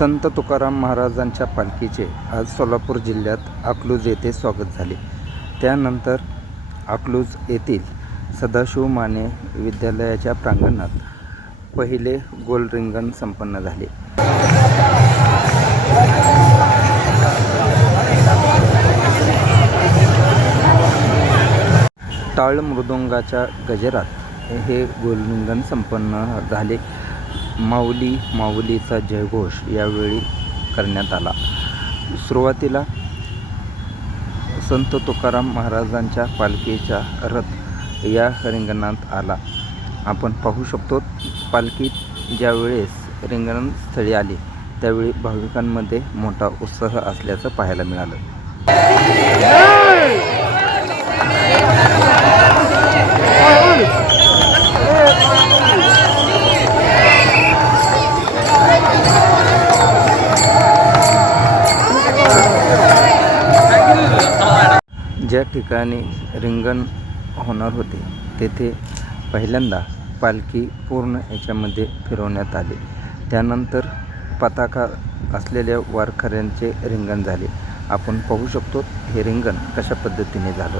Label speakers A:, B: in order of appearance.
A: संत तुकाराम महाराजांच्या पालखीचे आज सोलापूर जिल्ह्यात अकलूज येथे स्वागत झाले. त्यानंतर अकलूज येथील सदाशिव माने विद्यालयाच्या प्रांगणात पहिले गोल रिंगण संपन्न झाले. टाळ मृदुंगाच्या गजरात हे गोलरिंगण संपन्न झाले. माऊली माऊलीचा जयघोष यावेळी करण्यात आला. सुरुवातीला संत तुकाराम महाराजांच्या पालखीचा रथ या रिंगणात आला. आपण पाहू शकतो पालखी ज्यावेळेस रिंगणस्थळी आली त्यावेळी भाविकांमध्ये मोठा उत्साह असल्याचं पाहायला मिळालं. ठिकाणी रिंगण होणार होते. तेथे पहिल्यांदा पालखी पूर्ण याच्यामध्ये फिरवण्यात आली. त्यानंतर पताका असलेल्या वारकऱ्यांचे रिंगण झाले. आपण पाहू शकतो हे रिंगण कशा पद्धतीने झालं.